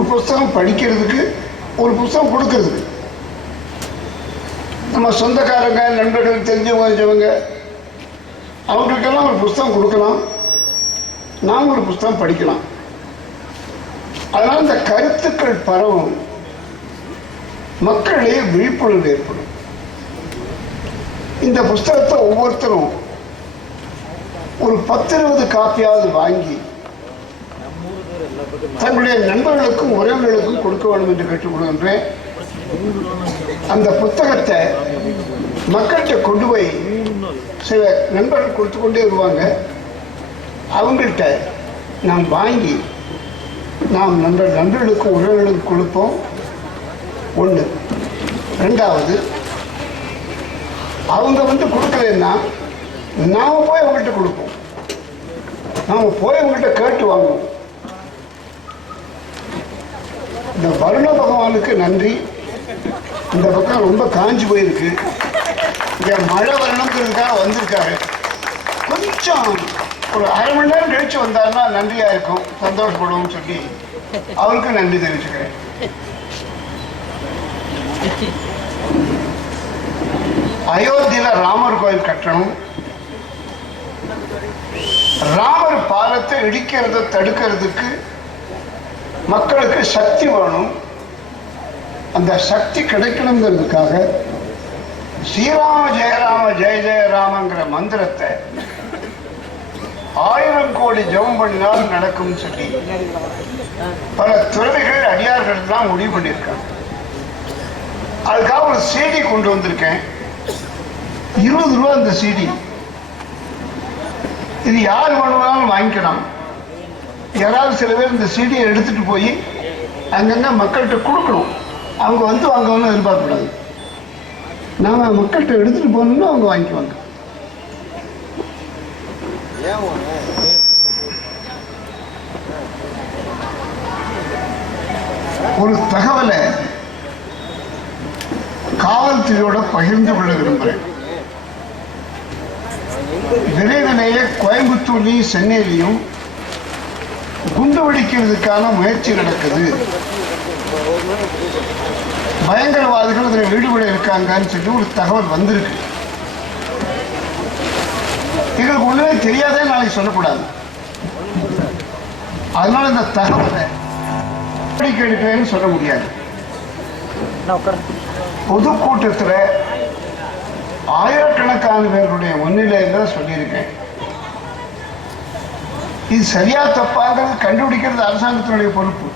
ஒரு புஸ்தகம் படிக்கிறதுக்கு, ஒரு புஸ்தகம் கொடுக்கறதுக்கு. நம்ம சொந்தக்காரங்க, நண்பர்கள், தெரிஞ்சவங்க அவங்களுக்கெல்லாம் ஒரு புஸ்தகம் கொடுக்கலாம், நாம் ஒரு புஸ்தகம் படிக்கலாம். அதனால் இந்த கருத்துக்கள் பரவும், மக்களிடையே விழிப்புணர்வு ஏற்படும். இந்த புஸ்தகத்தை ஒவ்வொருத்தரும் ஒரு 10-20 காப்பியாவது வாங்கி தங்களுடைய நண்பர்களுக்கும் உறவினர்களுக்கும் கொடுக்க வேண்டும் என்று கேட்டுக்கொள்கின்றேன். அந்த புத்தகத்தை மக்கள்கிட்ட கொண்டு போய் சில நண்பர்கள் கொடுத்து கொண்டே வருவாங்க. அவங்கள்ட்ட நாம் வாங்கி நாம் நண்பர்களுக்கும் உறவினர்களுக்கும் கொடுப்போம். ஒன்று. ரெண்டாவது, அவங்க கொடுக்கலன்னா நாம் போய் அவங்கள்ட்ட கொடுப்போம். நாம் போய் அவங்கள்ட்ட கேட்டு வாங்குவோம். இந்த வருண பகவானுக்கு நன்றி. இந்த பக்கம் ரொம்ப காஞ்சி போயிருக்கு. இங்கே மழை வரணுங்கிறதுக்காக வந்திருக்காரு. கொஞ்சம் ஒரு அரை மணி நேரம் கழிச்சு வந்தாருன்னா நன்றியாக இருக்கும், சந்தோஷப்படுவோம்னு சொல்லி அவருக்கு நன்றி தெரிவிச்சுக்கிறேன். அயோத்தியில் ராமர் கோயில் கட்டணும். ராமர் பாலத்தை இடிக்கிறத தடுக்கிறதுக்கு மக்களுக்கு சக்தி வேணும். அந்த சக்தி கிடைக்கணுங்கிறதுக்காக ஸ்ரீராம ஜெயராம ஜெய ஜெயராமங்கிற மந்திரத்தை 1000 கோடி ஜெபம் பண்ணினால் நடக்கும் சொல்லி பல துறவிகள், அடியார்கள் எல்லாம் முடிவு பண்ணியிருக்காங்க. அதுக்காக ஒரு CD கொண்டு வந்திருக்கேன். 20 ரூபா இந்த CD. இது யார் வேணும்னாலும் வாங்கிக்கலாம். யாராவது சில பேர் இந்த CDயை எடுத்துட்டு போய் அங்கங்க மக்கள்கிட்ட கொடுக்கணும். அவங்க வாங்கணும்னு எதிர்பார்க்கக்கூடாது. நாம மக்கள்கிட்ட எடுத்துட்டு போகணும்னா அவங்க வாங்கிக்குவாங்க. ஒரு தகவலை காவல்துறையோட பகிர்ந்து கொள்ள விரும்புகிறேன். விரைவிலேயே கோயம்புத்தூர்லையும் சென்னையிலையும் குண்டு வெடிக்கிறதுக்கான முயற்சி நடக்குது. பயங்கரவாதிகள் அதில் ஈடுபட இருக்காங்கன்னு சொல்லி ஒரு தகவல் வந்திருக்கு. எங்களுக்கு ஒண்ணுமே தெரியாதே நாளைக்கு சொல்லக்கூடாது. அதனால இந்த தகவலை எடுக்கிறேன்னு சொல்ல முடியாது. பொதுக்கூட்டத்தில் ஆயிரக்கணக்கான பேருடைய முன்னிலையில் தான் சொல்லியிருக்கேன். இது சரியா தப்பாங்கிறது கண்டுபிடிக்கிறது அரசாங்கத்தினுடைய பொறுப்பு.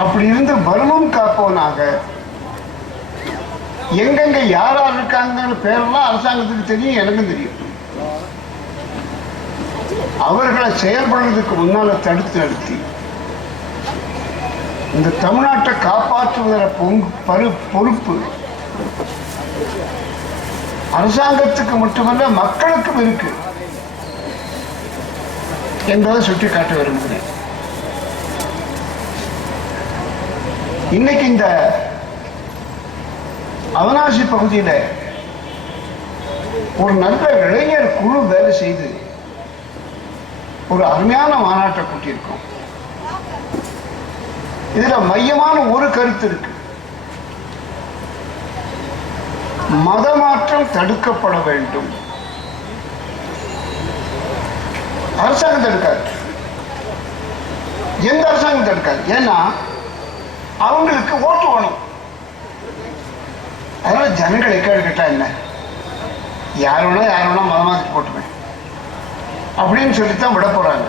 அப்படி இருந்து வருமம் காப்பவனாக எங்கெங்க யார் யார் இருக்காங்கிற பேரெல்லாம் அரசாங்கத்துக்கு தெரியும், எனக்கும் தெரியும். அவர்களை செயல்படுறதுக்கு முன்னால தடுத்து நிறுத்தி இந்த தமிழ்நாட்டை காப்பாற்றுவதற்ற பொறுப்பு அரசாங்கத்துக்கு மட்டுமல்ல மக்களுக்கும் இருக்கு என்பதை சுட்டி காட்ட விரும்புகிறேன். இன்னைக்கு இந்த அவனாசி பகுதியில் ஒரு நல்ல இளைஞர் குழு வேலை செய்து ஒரு அருமையான மாநாட்டை கூட்டியிருக்கோம். இதுல மையமான ஒரு கருத்து இருக்கு. மத மாற்றம் தடுக்கப்பட வேண்டும். அரசாங்கம் தடுக்காது, எந்த அரசாங்கம் தடுக்காது. ஏன்னா அவங்களுக்கு ஓட்டு வேணும். அதனால ஜனங்களை கேட்டா என்ன, யார் வேணா மதம் மாற்றி போட்டுவேன் அப்படின்னு சொல்லித்தான் விட போறாங்க.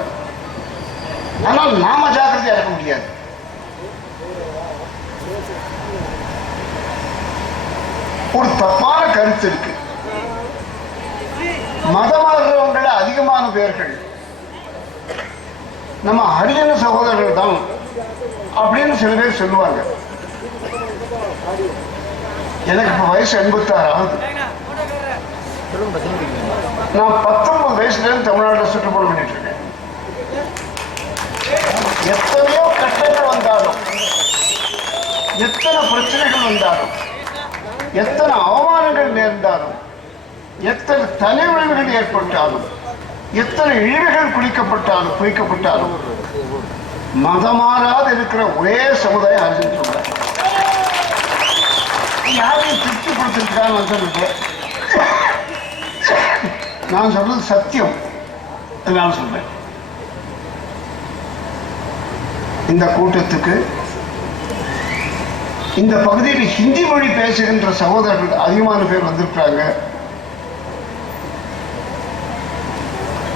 ஆனால் நாம ஜாக்கிரதையா இருக்க முடியாது. ஒரு தப்பான கருத்து இருக்கு. மதமாறுறவங்கள அதிகமான பேர்கள் நம்ம ஹரிஜன சகோதரர்கள் தான் அப்படின்னு சில பேர் சொல்லுவாங்க. எனக்கு இப்ப வயசு 86 ஆகுது. நான் 19 வயசுல இருந்து தமிழ்நாட்டில் சுற்றுப்பயணம் பண்ணிட்டு இருக்கேன். எத்தனையோ கஷ்டங்கள் வந்தாலும், எத்தனை பிரச்சனைகள் வந்தாலும், எத்தனை அவமானங்கள் நேர்ந்தாலும், எத்தனை தலைவிளைவுகள் ஏற்பட்டாலும், எத்தனை இழிவுகள் குவிக்கப்பட்டாலும் மதமாறாது இருக்கிற ஒரே சமுதாயம் அரசியல் சொல்றாங்க. யாரையும் திருப்திப்படுத்திருக்கான்னு நான் சொல்லிட்டு நான் சொல்றது சத்தியம். நான் சொல்றேன், இந்த கூட்டத்துக்கு இந்த பகுதியில் ஹிந்தி மொழி பேசுகின்ற சகோதரர்கள் அதிகமான பேர் வந்திருக்கிறாங்க.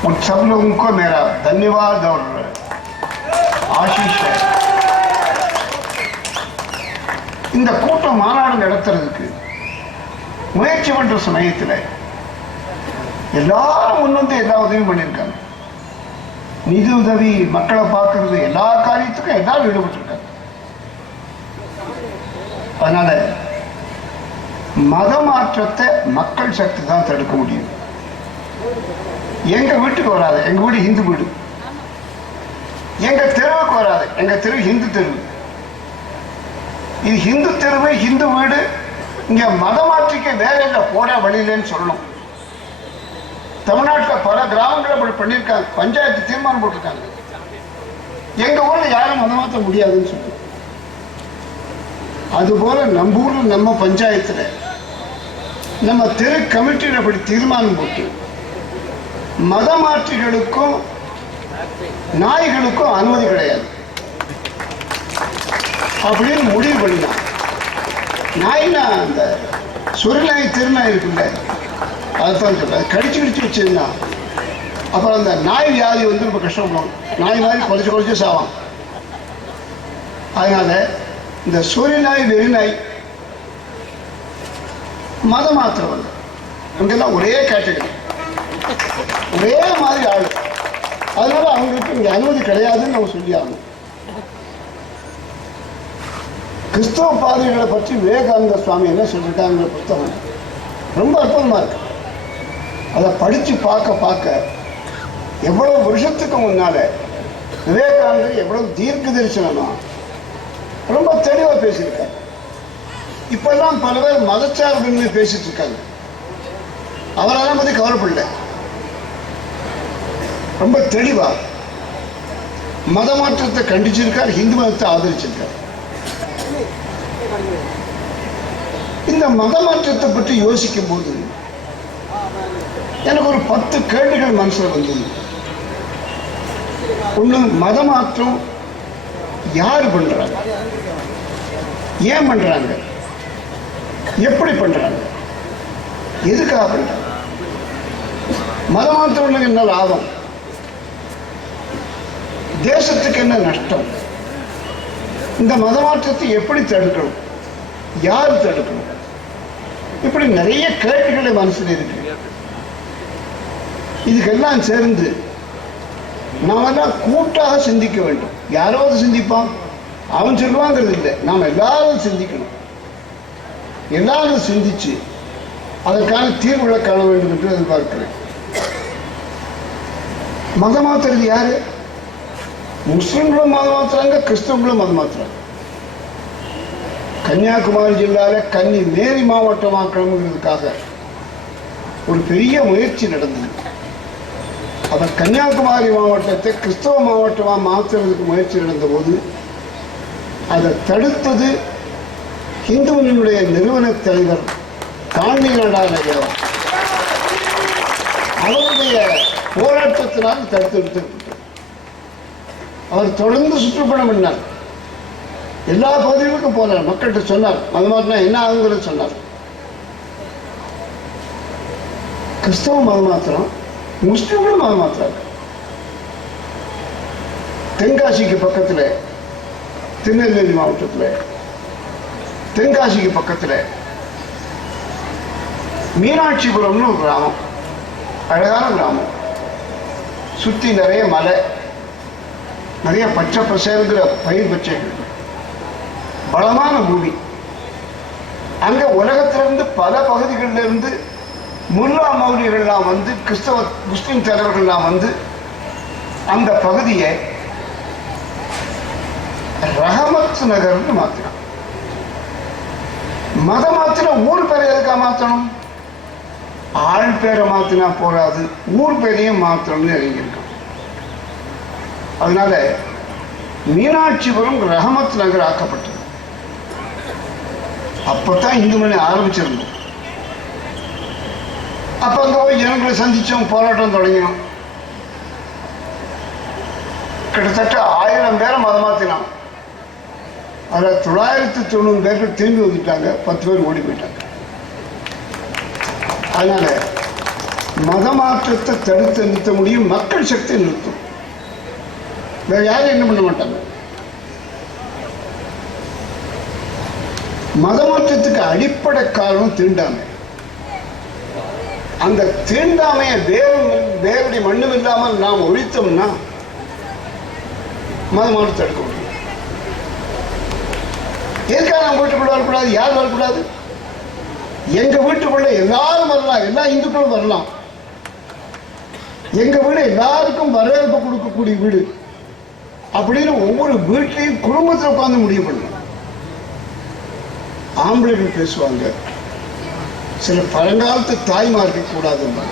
उन सब लोगों को मेरा धन्यवाद और आशीष है. இந்த கூட்டம் மாநாடு நடத்துறதுக்கு முயற்சி பண்ற சமயத்தில் எல்லாரும் முன்வந்து எல்லா உதவியும் பண்ணியிருக்காங்க. நிதி உதவி, மக்களை பார்க்கறது, எல்லா காரியத்துக்கும் எல்லாரும் ஈடுபட்டிருக்காங்க. அதனால மத மாற்றத்தை மக்கள் சக்தி தான் தடுக்க முடியும். எங்க வீட்டுக்கு வராது, எங்க வீடு இந்து வீடு. எங்க தெருவுக்கு வராது, எங்க தெரு இந்து தெரு. இது இந்து தெருவு, இந்து வீடு. இங்க மத மாற்றிக்க வேற இல்லை, போட வழியிலன்னு சொல்லணும். தமிழ்நாட்டில் பல கிராமங்கள் அப்படி பண்ணியிருக்காங்க, பஞ்சாயத்து தீர்மானம் போட்டிருக்காங்க. எங்க ஊர்ல யாரும் மதம் மாற்ற முடியாதுன்னு சொல்லி. அதுபோல நம்ம ஊர்ல நம்ம பஞ்சாயத்துல நம்ம தெரு கமிட்டியில் அப்படி தீர்மானம் போட்டு மத மாற்றிகளுக்கும் நாய்களுக்கும் அனுமதி கிடையாது அப்படின்னு முடிவு பண்ணினான். நாய்னா அந்த சொரிநாய் திருநாய் இருக்குல்ல, அதுதான் சொல்ல, அது கடிச்சு வச்சிருந்தா அப்புறம் அந்த நாய் வியாதி வந்து ரொம்ப கஷ்டப்படும். நாய் மாதிரி குறைச்சு சாவான். அதனால இந்த சொரிநாய் வெறிநாய் மத மாத்திரம் வந்து அங்கெல்லாம் ஒரே கேட்டகரி, ஒரே மாதிரி ஆளு. அதனால அவங்களுக்கு இங்க அனுமதி கிடையாதுன்னு நம்ம சொல்லி ஆகணும். கிறிஸ்தவ பாதைகளை பற்றி விவேகானந்த சுவாமி என்ன சொல்லியிருக்காங்கிற புத்தகம் ரொம்ப அற்புதமா இருக்கு. அதை படிச்சு பார்க்க எவ்வளவு வருஷத்துக்கு முன்னால விவேகானந்தர் எவ்வளவு தீர்க்க தரிசனமா ரொம்ப தெளிவா பேசியிருக்காரு. இப்பெல்லாம் பல பேர் மதச்சார்பின்மை பேசிட்டு இருக்காங்க. அவரெல்லாம் பத்தி கவலைப்படல, ரொம்ப தெளிவா மத மாற்றத்தை கண்டிச்சிருக்கார், இந்து மதத்தை ஆதரிச்சிருக்கார். இந்த மத மாற்றத்தை பற்றி யோசிக்கும் போது எனக்கு ஒரு 10 கேள்விகள் மனசுல வந்தது. ஒண்ணு, மத மாற்றம் யாரு பண்றாங்க, ஏன் பண்றாங்க, எப்படி பண்றாங்க, எதுக்காக பண்றாங்க, மத மாற்றம் என்ன லாபம், தேசத்துக்கு என்ன நஷ்டம், இந்த மத மாற்றத்தை எப்படி தடுக்கணும், யார் தடுக்கணும், இப்படி நிறைய கேள்விகளை மனசுல இருக்கு. இதுக்கெல்லாம் சேர்ந்து நாமெல்லாம் கூட்டாக சிந்திக்க வேண்டும். யாராவது சிந்திப்பான், அவன் சொல்லுவாங்கிறது இல்லை, நாம் எல்லாரும் சிந்திக்கணும். எல்லாரும் சிந்திச்சு அதற்கான தீர்வுகளை காண வேண்டும் என்று எதிர்பார்க்கிறேன். மதம் மாத்துறது யாரு? முஸ்லிம்களும் மதம் மாத்துறாங்க, கிறிஸ்தவங்களும் மதம் மாத்துறாங்க. கன்னியாகுமரி ஜில்லால கன்னி மேரி மாவட்டமாக்கணுங்கிறதுக்காக ஒரு பெரிய முயற்சி நடந்தது. அவர் கன்னியாகுமரி மாவட்டத்தை கிறிஸ்தவ மாவட்டமா மாற்றுறதுக்கு முயற்சி நடந்த போது அதை தடுத்தது இந்துவினுடைய நிறுவன தலைவர் காந்திநாடார். அவருடைய போராட்டத்தினால் தடுத்து நிறுத்தப்பட்டார். அவர் தொடர்ந்து சுற்றுப்பயணம் பண்ணார், எல்லா பகுதிகளுக்கும் போனார், மக்கள்கிட்ட சொன்னார் மத மாற்றினா என்ன ஆகுங்கிறது சொன்னார். கிறிஸ்தவ மதம் மாத்திரம், முஸ்லிம்களும் மதம் மாத்திராங்க. தென்காசிக்கு பக்கத்தில், திருநெல்வேலி மாவட்டத்தில் தென்காசிக்கு பக்கத்தில் மீனாட்சிபுரம்னு ஒரு கிராமம், அழகான கிராமம். சுற்றி நிறைய மலை, நிறைய பச்சை பசேங்கிற பயிர் பச்சைகள், பலமான பூமி. அங்கே உலகத்திலிருந்து பல பகுதிகளிலிருந்து முல்லா மௌலிகள்லாம் வந்து, கிறிஸ்தவ முஸ்லிம் தலைவர்கள்லாம் வந்து அந்த பகுதியை ரஹமத் நகர்னு மாற்றினான். மத மாத்தின ஊர் பேரை எதுக்காக மாற்றணும்? ஆள் பேரை மாற்றினா போராது, ஊர் பேரையும் மாற்றணும்னு இறங்கியிருக்கான். அதனால மீனாட்சிபுரம் ரஹமத் நகர் ஆக்கப்பட்டது. அப்பதான் இந்து மணி ஆரம்பிச்சிருந்தோம். அப்ப அங்க போய் ஜனங்களை சந்திச்சோம், போராட்டம் தொடங்கினோம். கிட்டத்தட்ட 1000 பேரை மதம் மாத்தினோம். அதில் 990 பேருக்கு திரும்பி வந்துட்டாங்க, 10 பேர் ஓடி போயிட்டாங்க. அதனால மத மாற்றத்தை தடுத்து நிறுத்த முடியும், மக்கள் சக்தி நிறுத்தும். வேற யாரும் என்ன பண்ண மாட்டாங்க. மத மாற்றத்துக்கு அடிப்படை காரணம் தீண்டாமை. அந்த தீண்டாமையை வேறுடைய மண்ணும் இல்லாமல் நாம் ஒழித்தோம்னா மத மாற்றத்தை தடுக்க முடியும். எதுக்காக நம்ம வீட்டுக்குள்ள வரக்கூடாது? யார் வரக்கூடாது? எங்க வீட்டுக்குள்ள எல்லாரும் வரலாம், எல்லா இந்துக்களும் வரலாம். எங்க வீடு எல்லாருக்கும் வரவேற்பு கொடுக்கக்கூடிய வீடு அப்படின்னு ஒவ்வொரு வீட்லையும் குடும்பத்தில் உட்கார்ந்து முடிவு பண்ணலாம். ஆம்பளைகள் பேசுவாங்க, சில பழங்காலத்து தாய்மார்கள் கூடாதுன்னா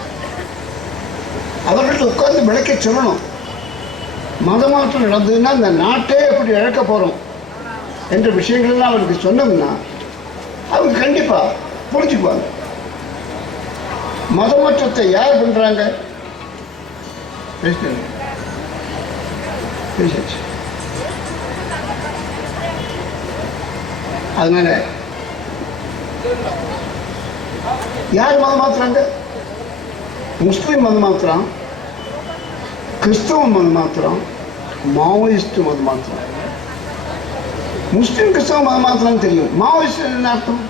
அவர்கள்ட்ட உட்கார்ந்து விளக்க சொல்லணும். மதமாற்றம் நடந்ததுன்னா இந்த நாட்டே எப்படி இழக்க போறோம் என்ற விஷயங்கள்லாம் அவருக்கு சொன்னோம்னா அவங்க கண்டிப்பா புரிஞ்சுக்குவாங்க. மதமாற்றத்தை யார் பண்றாங்க? அதனால யார் மதம் மாத்துறாங்க? முஸ்லிம் மதம் மாத்துறான், கிறிஸ்தவ மதம் மாத்துறான், மாவோயிஸ்ட் மதம் மாத்துறான். முஸ்லிம் கிறிஸ்தவ மதம் மாத்திரம் தெரியும். மாவோயிஸ்ட் என்ன அர்த்தம்?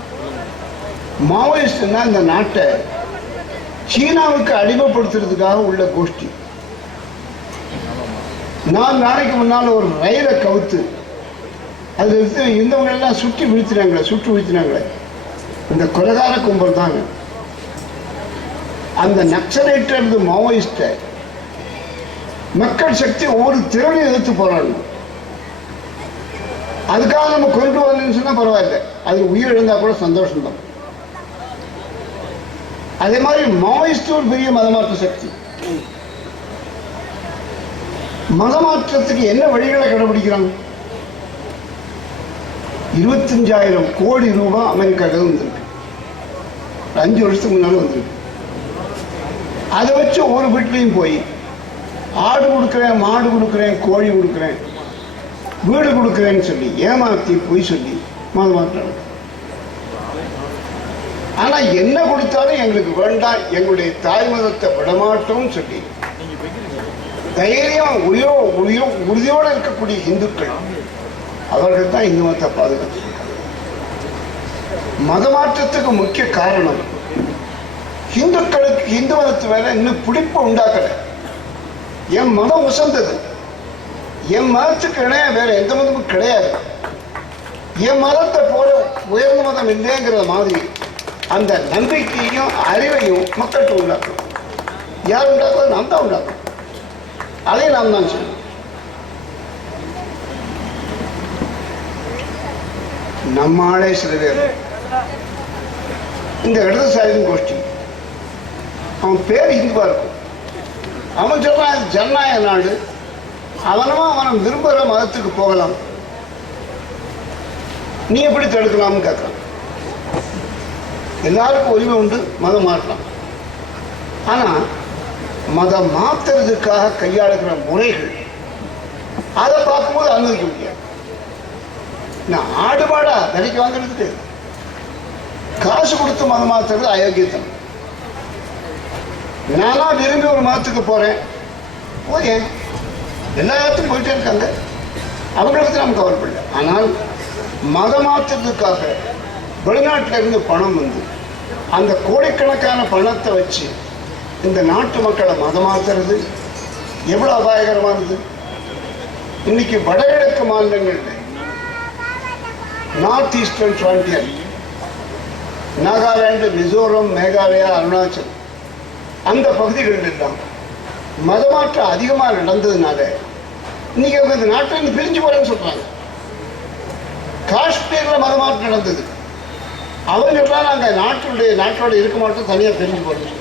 மாவோயிஸ்ட்னா இந்த நாட்டை சீனாவுக்கு அடிமைப்படுத்துறதுக்காக உள்ள கோஷ்டி. 4 நாளைக்கு முன்னால் ஒரு ரயிலை கவுத்து அது இருந்தவங்க எல்லாம் சுற்றி வீழ்த்தினாங்களே இந்த கொலைகார கும்பல் தாங்க. அந்த நக்சலைட் இருந்து மாவோயிஸ்ட மக்கள் சக்தி ஒவ்வொரு திறனையும் எதிர்த்து போராடணும். அதுக்காக நம்ம கொண்டு வரணும்னு சொன்னா பரவாயில்லை, அது உயிர் இழந்தா கூட சந்தோஷம்தான். அதே மாதிரி மாவோயிஸ்ட் ஒரு பெரிய மதமாற்ற சக்தி. மதமாற்றத்துக்கு என்ன வழிகளை கடைபிடிக்கிறாங்க? 25,000 கோடி ரூபாய் அமெரிக்காவுக்கு வந்திருக்கு, 5 வருஷத்துக்கு முன்னாலும் வந்திருக்கு. அதை வச்சு ஒவ்வொரு வீட்லையும் போய் ஆடு கொடுக்குறேன், மாடு கொடுக்குறேன், கோழி கொடுக்குறேன், வீடு கொடுக்குறேன்னு சொல்லி ஏமாத்தி போய் சொல்லி மதமாற்றம். ஆனா என்ன கொடுத்தாலும் எங்களுக்கு வேண்டாம், எங்களுடைய தாய் மதத்தை விடமாட்டோம்னு சொல்லி தைரியம் உறுதியோடு இருக்கக்கூடிய இந்துக்கள் அவர்கள் தான் இந்து மதத்தை பாதுகாத்து. மதமாற்றத்துக்கு முக்கிய காரணம் இந்துக்களுக்கு இந்து மதத்து மேல இன்னும் பிடிப்பு உண்டாக்கல. என் மதம் உசந்தது, என் மதத்துக்கு இணைய வேற எந்த மதமும் கிடையாது, என் மதத்தை போல உயர்ந்த மதம் இல்லைங்கிற மாதிரி அந்த நம்பிக்கையும் அறிவையும் மக்களுக்கு உண்டாக்கணும். யார் உண்டாக்குவது? நாம் தான் உண்டாக்கணும். அதை நாம் தான் சொல்லணும். நம்ம ஆளே சில பேர் இந்த இடதுசாரியின் கோஷ்டி, அவன் பேர் இந்துவா இருக்கும், அவன் சொல்றான் ஜனநாயக நாடு, அவன் விரும்புகிற மதத்துக்கு போகலாம், நீ எப்படி தடுக்கலாம்னு கேட்கலாம். எல்லாருக்கும் உரிமை உண்டு, மதம் மாற்றலாம். ஆனா மதம் மாத்துறதுக்காக கையாளுகிற முறைகள் அதை பார்க்கும்போது அனுமதிக்க முடியாது. நான் ஆடு மாடா விலைக்கு வாங்குறதுக்கு காசு கொடுத்து மதம் மாத்துறது அயோக்கியத்தனம். நானா விரும்பி ஒரு மதத்துக்கு போறேன், ஓகே, எல்லா இடத்துக்கும் போயிட்டே இருக்காங்க, அவங்களை பற்றி நம்ம கவலைப்படல. ஆனால் மத மாற்றத்துக்காக வெளிநாட்டில இருந்து பணம் வந்து அந்த கோடிக்கணக்கான பணத்தை வச்சு இந்த நாட்டு மக்களை மதமாத்துறது எவ்வளவு அபாயகரமானது. இன்னைக்கு வடகிழக்கு மாநிலங்கள், north eastern frontier, Nagaland, Mizoram, Meghalaya, Arunachal, அந்த பகுதிகளில் எல்லாம் மதமாற்றம் அதிகமாக நடந்ததுனால இன்னைக்கு அவங்க இந்த நாட்டிலிருந்து பிரிஞ்சு போறேன்னு சொல்றாங்க. காஷ்மீர்ல மதமாற்றம் நடந்தது, அவங்கெல்லாம் நாங்கள் நாட்டோட இருக்க மாட்டோம், தனியாக பிரிஞ்சு போறோம்.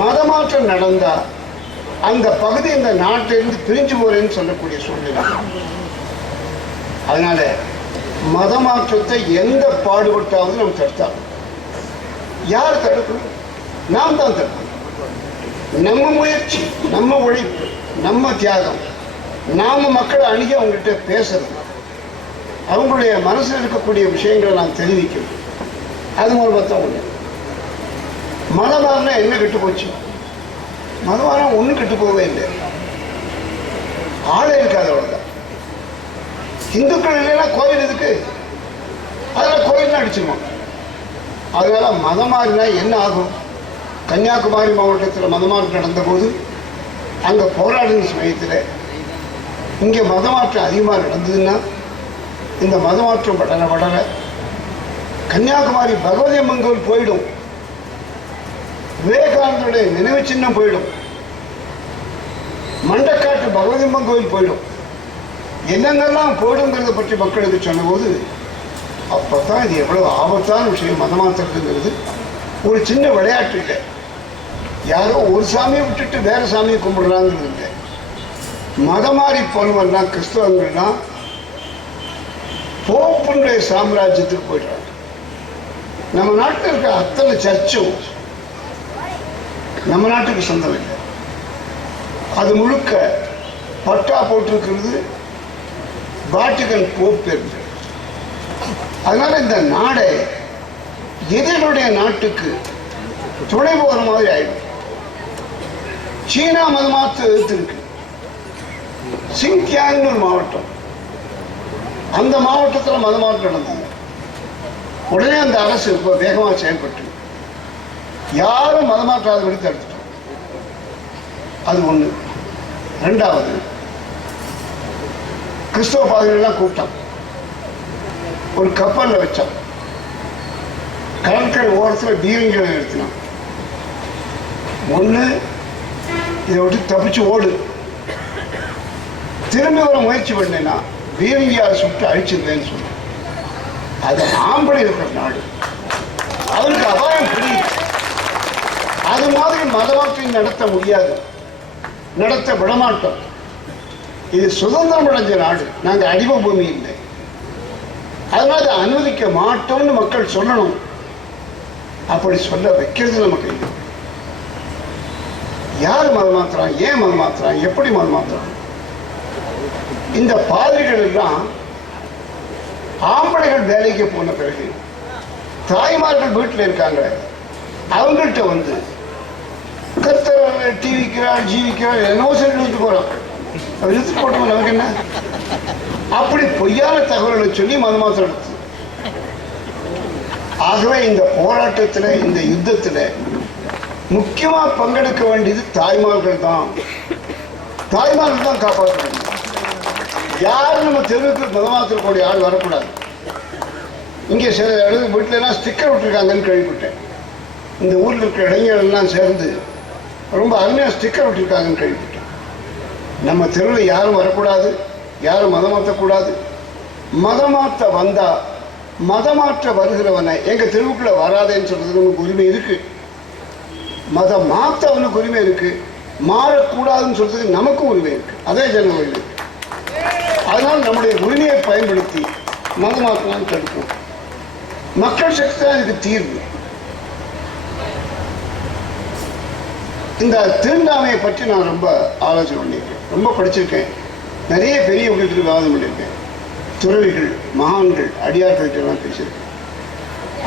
மதமாற்றம் நடந்தா அந்த பகுதி இந்த நாட்டிலிருந்து பிரிஞ்சு போறேன்னு சொல்லக்கூடிய சூழ்நிலை. அதனால மத மாற்றத்தை எந்த பாடுபட்டாவது நம்ம தடுத்தாலும் யார் தடுக்கணும்? நாம் தான் தடுக்கணும். நம்ம முயற்சி, நம்ம உழைப்பு, நம்ம தியாகம், நாம மக்களை அணுகி அவங்ககிட்ட பேசுறது, அவங்களுடைய மனசில் இருக்கக்கூடிய விஷயங்களை நாம் தெரிவிக்கணும். அது மூலமாக தான் ஒன்று. மதவாரம் என்ன கெட்டு போச்சு? மதவாரம் ஒன்றும் கெட்டு போகவே இல்லை. ஆளே இருக்காது, அவ்வளோதான். இந்துக்கள் இல்லைன்னா கோயில் இருக்கு, அதில் கோயில் அடிச்சிருவோம். அதனால மதம் மாறினா என்ன ஆகும்? கன்னியாகுமரி மாவட்டத்தில் மதமாற்றம் நடந்தபோது அங்கே போராடின சமயத்தில் இங்கே மதமாற்றம் அதிகமாக நடந்ததுன்னா இந்த மதமாற்றம் வளர வளர கன்னியாகுமரி பகவதி அம்மன் கோயில் போயிடும், விவேகானந்தருடைய நினைவு சின்னம் போயிடும், மண்டக்காட்டு பகவதி அம்மன் கோயில் போயிடும். என்னென்னலாம் போயிடுங்கிறத பற்றி மக்களுக்கு சொன்னபோது அப்போதான் இது எவ்வளவு ஆபத்தான விஷயம் மதமாற்றத்துங்கிறது. ஒரு சின்ன விளையாட்டு இல்லை, யாரோ ஒரு சாமியை விட்டுட்டு வேற சாமியை கும்பிடுறாங்கிறது இல்லை. மதம் மாறி போனவன்னா கிறிஸ்தவங்கள்லாம் போப்புடைய சாம்ராஜ்யத்துக்கு போயிடுறாங்க. நம்ம நாட்டில் இருக்க அத்தனை சர்ச்சும் நம்ம நாட்டுக்கு சொந்தம் இல்லை. அது முழுக்க பட்டா போட்டிருக்கிறது வாட்டிகன் போப் இருந்து. அதனால இந்த நாடை எதிரிகளுடைய நாட்டுக்கு துணை போகிற மாதிரி ஆயிடும். சீனா மதமாற்ற எதிர்த்து இருக்கு. சிங்கியாங்னு ஒரு மாவட்டம், அந்த மாவட்டத்தில் மதமாற்றம் நடந்தது. உடனே அந்த அரசு இப்போ வேகமாக செயல்பட்டு யாரும் மதமாற்றாதபடி தடுத்துட்டோம். அது ஒன்று. ரெண்டாவது, கிறிஸ்தவ பாதிரிகள்லாம் கூப்பிட்டான், ஒரு கப்பலில் வச்சான், கடற்கரை ஓரத்தில் பீரங்கிகளை நிறுத்தினான். ஒன்று, இதை விட்டு தப்பிச்சு ஓடு, திரும்பி வர முயற்சி பண்ணேன்னா பீரங்கியாரை சுட்டு அழிச்சிருந்தேன்னு சொன்னான். அது ஆம்பளை இருக்கிற நாடு, அவருக்கு அபாயம் புரியுது. அது மாதிரி மதமாற்றம் நடத்த முடியாது, நடத்த விடமாட்டோம். இது சுதந்திரம் அடைஞ்ச நாடு, நாங்கள் அடிமை பூமி இல்லை. அதனால அனுமதிக்க மாட்டோம்னு மக்கள் சொல்லணும். அப்படி சொல்ல வைக்கிறது நமக்கு இல்லை. யார் மதம் மாத்துறான், ஏன் மதம் மாத்துறான், எப்படி மதம் மாத்துறான்? இந்த பாதிரிகள் எல்லாம் ஆம்பளைகள் வேலைக்கு போன பிறகு தாய்மார்கள் வீட்டில் இருக்காங்க, அவங்கள்ட்ட வந்து கர்த்தர் டிவிக்கிறார் ஜீவிக்கிறார் என்னவோ சொல்லி போறான். அவர் இழுத்து போட்டோம், நமக்கு என்ன? அப்படி பொய்யான தகவல்களை சொல்லி மதமாற்றம் நடத்துது. ஆகவே இந்த போராட்டத்தில், இந்த யுத்தத்தில் முக்கியமாக பங்கெடுக்க வேண்டியது தாய்மார்கள் தான். தாய்மார்கள் தான் காப்பாற்ற வேண்டும். யாரும் நம்ம தெருவுக்கு மதமாற்றக்கூடிய ஆள் வரக்கூடாது. இங்கே சில வீட்டிலலாம் ஸ்டிக்கர் விட்டுருக்காங்கன்னு கேள்விப்பட்டேன். இந்த ஊரில் இருக்கிற இளைஞர்கள்லாம் சேர்ந்து ரொம்ப அருமையாக ஸ்டிக்கர் விட்டுருக்காங்கன்னு கேள்விப்பட்டேன். நம்ம தெருவில் யாரும் வரக்கூடாது, யாரும் மதமாற்றக்கூடாது. மதமாற்ற வந்தா மதமாற்ற வருகிறவனை எங்க தெருவுக்குள்ள வராதேன்னு சொல்றது நமக்கு உரிமை இருக்கு. மதம் மாற்ற அவனுக்கு உரிமை இருக்கு, மாறக்கூடாதுன்னு சொல்றதுக்கு நமக்கும் உரிமை இருக்கு. அதே ஜன உரிமை இருக்கு. அதனால் நம்முடைய உரிமையை பயன்படுத்தி மதமாற்றம் தடுப்போம். மக்கள் சக்தி தான் இதுக்கு தீர்வு. இந்த தீண்டாமையை பற்றி நான் ரொம்ப ஆலோசனை பண்ணியிருக்கேன், ரொம்ப படிச்சிருக்கேன், நிறைய பெரியவங்கள்ட்ட விவாதம் பண்ணியிருக்கேன், துறவிகள், மகான்கள், அடியார்கள்ட்ட எல்லாம் பேசியிருக்கேன்.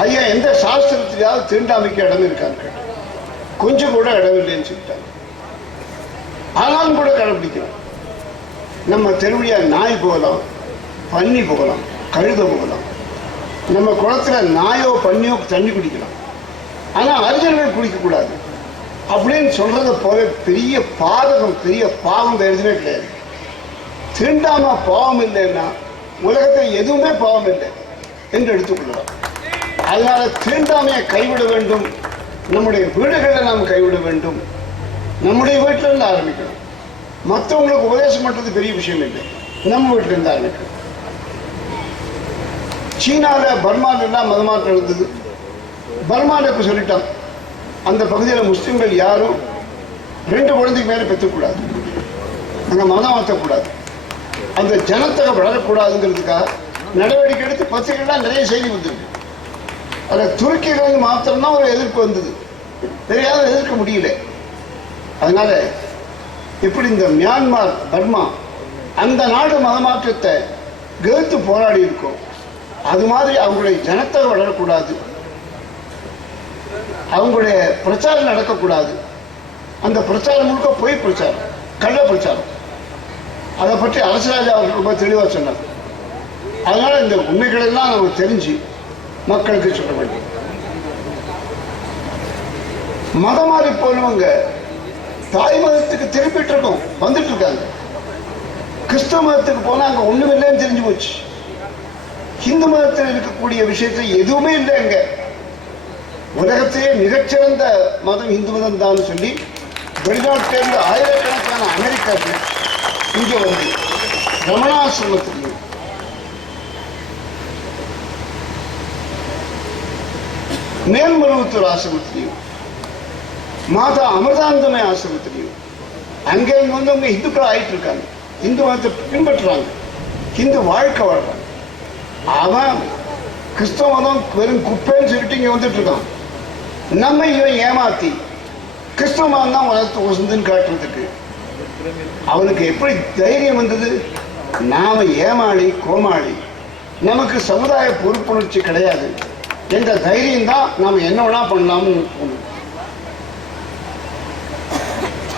ஐயா, எந்த சாஸ்திரத்திலாவது தீண்டாமைக்கு இடம் இருக்கான்னு, கொஞ்சம் கூட இடம் இல்லைன்னு சொல்லிட்டாங்க. ஆனாலும் கூட கடைபிடிக்கிறோம். நம்ம தெருவழியா நாய் போகலாம், பன்னி போகலாம், கழுத போகலாம். நம்ம குளத்துல நாயோ பன்னியோ தண்ணி குடிக்கலாம், ஆனால் அறிஞர்கள் குடிக்கக்கூடாது அப்படின்னு சொல்றத போல பெரிய பாதகம், பெரிய பாவம் எதுவுமே கிடையாது. தீண்டாம பாவம் இல்லைன்னா உலகத்தில் எதுவுமே பாவம் இல்லை என்று எடுத்துக்கொள்ளலாம். அதனால தீண்டாமையை கைவிட வேண்டும். நம்முடைய வீடுகளில் நாம் கைவிட வேண்டும். நம்முடைய வீட்டிலிருந்து ஆரம்பிக்கணும். மற்றவங்களுக்கு உபதேசம் பண்ணுறது பெரிய விஷயம் இல்லை, நம்ம வீட்டிலிருந்து ஆரம்பிக்கணும். சீனாவில் பர்மாலெல்லாம் மதமாற்றம் இருந்தது. பர்மாவில் இப்போ சொல்லிட்டான், அந்த பகுதியில் முஸ்லீம்கள் யாரும் 2 குழந்தைக்கு மேலே பெற்றக்கூடாது, அங்கே மதம் மாற்றக்கூடாது, அந்த ஜனத்தொகை வளரக்கூடாதுங்கிறதுக்காக நடவடிக்கை எடுத்து பத்திரிகைலாம் நிறைய செய்தி வந்திருக்கு. அதில் துருக்கியிலிருந்து மாத்திரம்தான் ஒரு எதிர்ப்பு வந்தது, தெரியாத எதிர்க்க முடியல. அதனால எப்படி இந்த மியான்மர், பர்மா அந்த நாடு மதமாற்றத்தை எதிர்த்து போராடி இருக்கும், அது மாதிரி அவங்களுடைய ஜனத்தொகை வளரக்கூடாது, அவங்களுடைய பிரச்சாரம் நடக்கக்கூடாது. அந்த பிரச்சாரம் முழுக்க பொய் பிரச்சாரம், கள்ள பிரச்சாரம். அதை பற்றி அரசராஜா அவர்கள் ரொம்ப தெளிவாக சொன்னார். அதனால இந்த உண்மைகளெல்லாம் நம்ம தெரிஞ்சு மக்களுக்கு சொல்ல வேண்டும். மதம் மாறி போனவங்க தாய் மதத்துக்கு திருப்பிட்டு இருக்கோம், வந்துட்டு இருக்காங்க. கிறிஸ்தவ மதத்துக்கு போனா அங்க ஒண்ணும் இல்லைன்னு தெரிஞ்சு போச்சு. ஹிந்து மதத்தில் இருக்கக்கூடிய விஷயத்துல எதுவுமே இல்லை. அங்க உலகத்திலே மிகச்சிறந்த மதம் இந்து மதம் தான் சொல்லி வெளிநாட்டிலிருந்து ஆயிரக்கணக்கான அமெரிக்காக்கள் இங்க வந்து ரமணாசிரமத்திலையும் மேல்மருவத்தூர் ஆசிரமத்திலையும் மாதா அமிர்தானந்தமய ஆசிரமத்திலையும் அங்கே இங்க வந்து அவங்க இந்துக்கள் ஆயிட்டு இருக்காங்க, இந்து மதத்தை பின்பற்றுறாங்க, இந்து வாழ்க்கை வாழ்றாங்க. அவன் கிறிஸ்தவ மதம் வெறும் குப்பைன்னு சொல்லிட்டு இங்க வந்துட்டு இருக்கான். நம்ம இவன் ஏமாத்தி கிறிஸ்தவ மதம் தான் உலகத்தை ஒசுந்துன்னு காட்டுறதுக்கு அவனுக்கு எப்படி தைரியம் வந்தது? நாம ஏமாளி கோமாளி, நமக்கு சமுதாய பொறுப்புணர்ச்சி கிடையாது என்ற தைரியம் தான் நாம என்ன வேணா பண்ணலாம்னு தோணும்.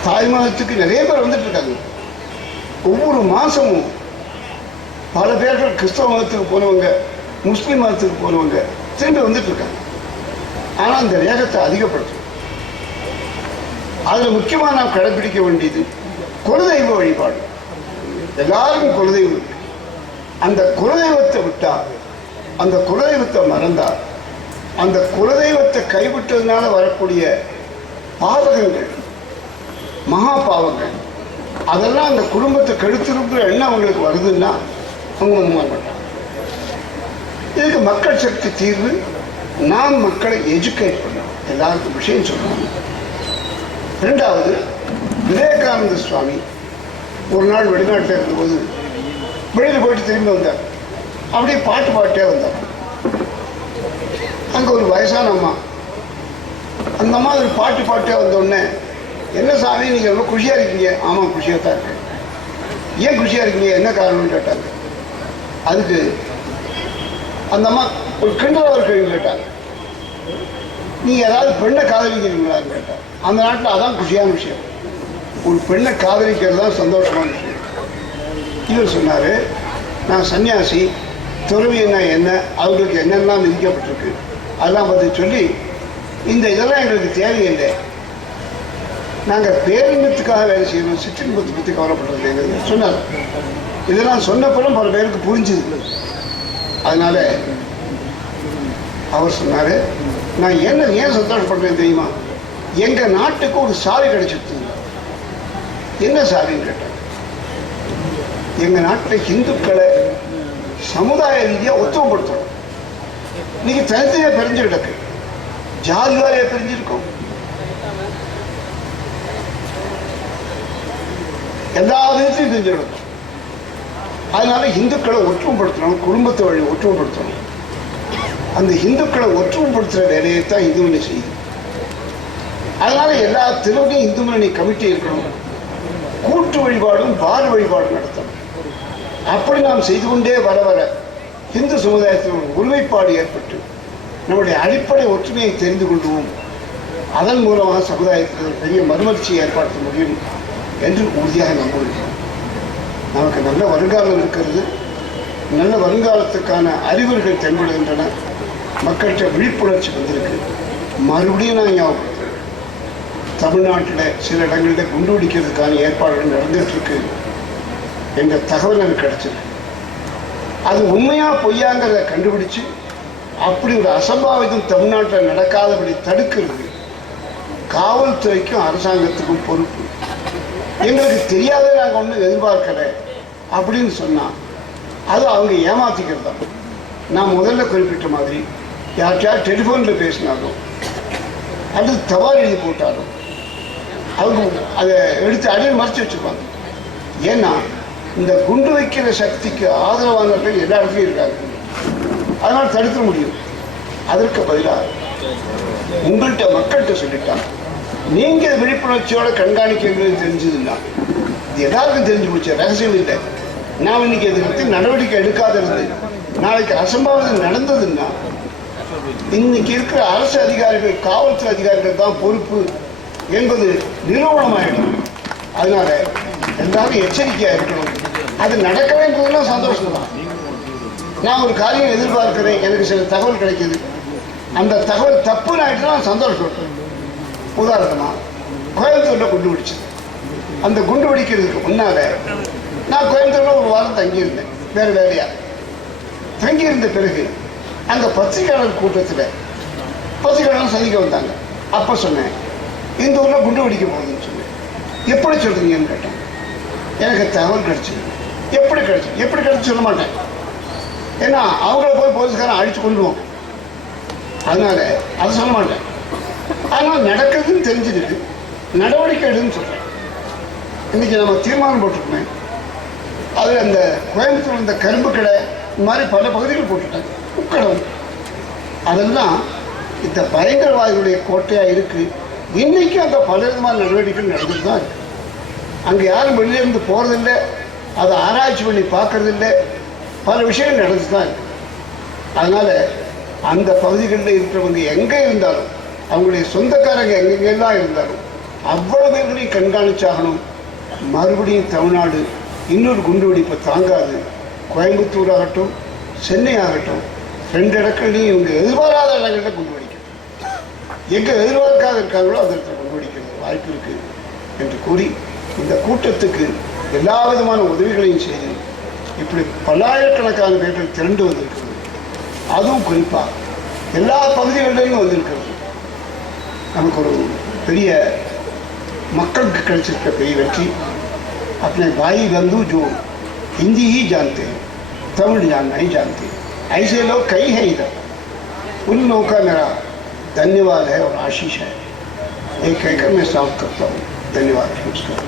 தாய் மதத்துக்கு நிறைய பேர் வந்துட்டு இருக்காங்க. ஒவ்வொரு மாசமும் பல பேர்கள் கிறிஸ்தவ மதத்துக்கு போனவங்க, முஸ்லிம் மதத்துக்கு போனவங்க திரும்பி வந்துட்டு இருக்காங்க. ஆனால் அந்த வேகத்தை அதிகப்படுத்தும். அதில் முக்கியமாக நாம் கடைபிடிக்க வேண்டியது குலதெய்வ வழிபாடு. எல்லாருக்கும் குலதெய்வம் இருக்கு. அந்த குலதெய்வத்தை விட்டா, அந்த குலதெய்வத்தை மறந்தா, அந்த குலதெய்வத்தை கைவிட்டதுனால வரக்கூடிய பாவகங்கள், மகா பாவங்கள், அதெல்லாம் அந்த குடும்பத்தை கெடுத்திருக்கிற எண்ணம் அவங்களுக்கு வருதுன்னா அவங்க மாட்டாங்க. இதுக்கு மக்கள் சக்தி தீர்வு. நாம் மக்களை எஜுகேட் பண்ணணும், எல்லாருக்கும் விஷயம் சொல்லணும். 2வது, விவேகானந்த சுவாமி ஒரு நாள் வெளிநாட்டில் இருந்தபோது வெளியில் போயிட்டு திரும்பி வந்தார். அப்படியே பாட்டு பாட்டே வந்தார். அங்கே ஒரு வயசான அம்மா, அந்த அம்மா ஒரு பாட்டு பாட்டே வந்தோடனே, என்ன சாமி நீங்கள் ரொம்ப குஷியாக இருக்கீங்க? ஆமாம் குஷியாக தான் இருக்கேன். ஏன் குஷியாக இருக்கீங்க, என்ன காரணம்னு கேட்டாங்க. அதுக்கு அந்த அம்மா ஒரு கிண்டல் ஒரு கேள்வி கேட்டாங்க. நீங்கள் ஏதாவது பெண்ணை காதலிக்கிறீங்களான்னு கேட்டாங்க. அந்த நாட்டில் அதான் குஷியான விஷயம், ஒரு பெண்ணை காதலிக்கிறது தான் சந்தோஷமான விஷயம். இவர் சொன்னார், நான் சன்னியாசி, துறவின்னா என்ன, அவங்களுக்கு என்னெல்லாம் விதிக்கப்பட்டிருக்கு அதெல்லாம் பற்றி சொல்லி, இந்த இதெல்லாம் எங்களுக்கு தேவையில்லை, நாங்கள் பேரின்பத்துக்காக வேலை செய்யணும், சிற்றின்பத்தை பற்றி கவலைப்படுறது எங்களுக்கு சொன்னார். இதெல்லாம் சொன்னப்பறம் பல பேருக்கு புரிஞ்சுது. அதனால அவர் சொன்னார், நான் ஏன் சந்தோஷப்படுறேன் தெரியுமா, எங்கள் நாட்டுக்கு ஒரு சாவி கிடைச்சிருக்குங்க. என்ன சாவின்னு கேட்டாங்க. எங்கள் நாட்டில் இந்துக்களை சமுதாய ரீதியாக ஒத்துவப்படுத்தணும். இன்னைக்கு தனித்தனியாக பிரிஞ்சு கிடக்கு, ஜாதி வாரியா பிரிஞ்சிருக்கோம், எல்லா விதத்தையும் பிரிஞ்சு கிடக்கும். அதனால இந்துக்களை ஒற்றுமைப்படுத்தணும், குடும்பத்தை வழி ஒற்றுமைப்படுத்தணும். அந்த இந்துக்களை ஒற்றுமைப்படுத்துகிற வேலையை தான் இந்து முன்னணி செய்யுது. அதனால எல்லா தெருவிலையும் இந்து முன்னணி கமிட்டி இருக்கணும், கூட்டு வழிபாடும் பார வழிபாடும் நடத்தணும். அப்படி நாம் செய்து கொண்டே வர வர இந்து சமுதாயத்தில் ஒரு ஒருமைப்பாடு ஏற்பட்டு நம்முடைய அடிப்படை ஒற்றுமையை தெரிந்து கொள்வோம். அதன் மூலமாக சமுதாயத்தில் பெரிய மறுமலர்ச்சியை ஏற்படுத்த முடியும் என்று உறுதியாக நம்புகிறோம். நமக்கு நல்ல வருங்காலம் இருக்கிறது, நல்ல வருங்காலத்துக்கான அறிகுறிகள் தென்படுகின்றன, மக்கள்கிட்ட விழிப்புணர்ச்சி வந்திருக்கு. மறுபடியும் நான் ஞாபகப்படுத்துகிறேன், தமிழ்நாட்டில் சில இடங்களில் குண்டு வெடிக்கிறதுக்கான ஏற்பாடுகள் நடந்துட்டு இருக்கு என்ற தகவல் எனக்கு கிடைச்சிருக்கு. அது உண்மையா பொய்யாங்கிறத கண்டுபிடிச்சு அப்படி ஒரு அசம்பாவிதம் தமிழ்நாட்டில் நடக்காதபடி தடுக்கிறது காவல்துறைக்கும் அரசாங்கத்துக்கும் பொறுப்பு. எங்களுக்கு தெரியாத நாங்கள் ஒன்றும் எதிர்பார்க்கல அப்படின்னு சொன்னால் அது அவங்க ஏமாத்திக்கிறது தான். நான் முதல்ல குறிப்பிட்ட மாதிரி யார்கிட்டயா டெலிஃபோனில் பேசினாலும் அல்லது தபால் எழுதி போட்டாலும் அவங்க அதை எடுத்து அடியில் மறைச்சி வச்சுருப்பாங்க. ஏன்னா இந்த குண்டு வைக்கிற சக்திக்கு ஆதரவானவர்கள் எல்லா இடத்துலையும் இருக்காங்க. அதனால் தடுக்க முடியும். அதற்கு பதிலாக உங்கள்கிட்ட மக்கள்கிட்ட சொல்லிட்டாங்க, நீங்கள் விழிப்புணர்ச்சியோட கண்காணிக்கிறது தெரிஞ்சதுன்னா இது எல்லாருக்கும் தெரிஞ்சு போச்சு, ரகசியம் இல்லை. நான் இன்னைக்கு இதை பற்றி நடவடிக்கை எடுக்காதிருந்து நாளைக்கு அசம்பாவிதம் நடந்ததுன்னா இன்னைக்கு இருக்கிற அரசு அதிகாரிகள், காவல்துறை அதிகாரிகள் தான் பொறுப்பு என்பது நிரூபணமாயிடும். அதனால எல்லாரும் எச்சரிக்கையாக இருக்கணும். அது நடக்கவேன்றதுலாம் சந்தோஷம் தான். நான் ஒரு காரியம் எதிர்பார்க்கிறேன், எனக்கு சில தகவல் கிடைக்கிது, அந்த தகவல் தப்புன்னு ஆகிட்டு நான் சந்தோஷப்பட்டேன். உதாரணமாக கோயம்புத்தூரில் குண்டு வெடிச்சது. அந்த குண்டு வெடிக்கிறதுக்கு முன்னால் நான் கோயம்புத்தூரில் ஒரு வாரம் தங்கியிருந்தேன், வேறு வேலையாக தங்கியிருந்த பிறகு அந்த பத்திரிகையாளர் கூட்டத்தில் பத்திரிகையாளர் சந்திக்க வந்தாங்க. அப்போ சொன்னேன், இந்த ஊரில் குண்டு வெடிக்க போகுதுன்னு சொன்னேன். எப்படி சொல்கிறீங்கன்னு கேட்டேன். எனக்கு தகவல் கிடைச்சிது. எப்படி கிடைச்சி சொல்ல மாட்டேன், ஏன்னா அவங்கள போய் போலீஸ்காரன் அழிச்சு கொண்டுவோம். அதனால அதை சொல்ல மாட்டேன். ஆனால் நடக்குதுன்னு தெரிஞ்சுட்டு நடவடிக்கை எடுன்னு சொல்கிறேன். இன்றைக்கி நம்ம தீர்மானம் போட்டிருக்கோமே, அது அந்த கோயம்புத்தூர் இந்த கரும்பு கடை இந்த மாதிரி பல பகுதிகள் போட்டுட்டாங்க, உக்கடம். அதெல்லாம் இந்த பயங்கரவாதிகளுடைய கோட்டையாக இருக்குது. இன்றைக்கும் அந்த பல விதமான நடவடிக்கைகள் நடந்துட்டு தான் இருக்குது. அங்கே யாரும் வெளியிலேருந்து போகிறதில்லை, அதை ஆராய்ச்சி பண்ணி பார்க்கறதில்லை, பல விஷயங்கள் நடந்துட்டு தான் இருக்குது. அதனால் அந்த பகுதிகளில் இருக்கிறவங்க எங்கே இருந்தாலும், அவங்களுடைய சொந்தக்காரங்க எங்கெங்கெல்லாம் இருந்தாலும் அவ்வளோ பேர்களையும் கண்காணிச்சாகணும். மறுபடியும் தமிழ்நாடு இன்னொரு குண்டுவெடிப்பை தாங்காது. கோயம்புத்தூர் ஆகட்டும், சென்னை ஆகட்டும், 2 இடங்கள்லையும் இவங்க எதிர்பாராத இடங்களில் குண்டு வெடிக்கும். எங்கே எதிர்பார்க்காத இருக்காங்களோ அந்த இடத்துல குண்டு வெடிக்கிறது வாய்ப்பு இருக்குது என்று கூறி, இந்த கூட்டத்துக்கு எல்லா விதமான உதவிகளையும் செய்து இப்படி பல்லாயிரக்கணக்கான பேர்கள் திரண்டு வந்திருக்கிறது. அதுவும் குறிப்பாக எல்லா பகுதிகளிலையும் வந்திருக்கிறது. நமக்கு ஒரு பெரிய மக்களுக்கு கிடைச்சிருக்க பெரிய வெற்றி. अपने भाई बंधु जो हिंदी ही जानते हैं, तमिल नहीं जानते, ऐसे लोग कई हैं इधर, उन लोगों का मेरा धन्यवाद है और आशीष है। एक कहकर मैं समाप्त करता हूँ। धन्यवाद, नमस्कार।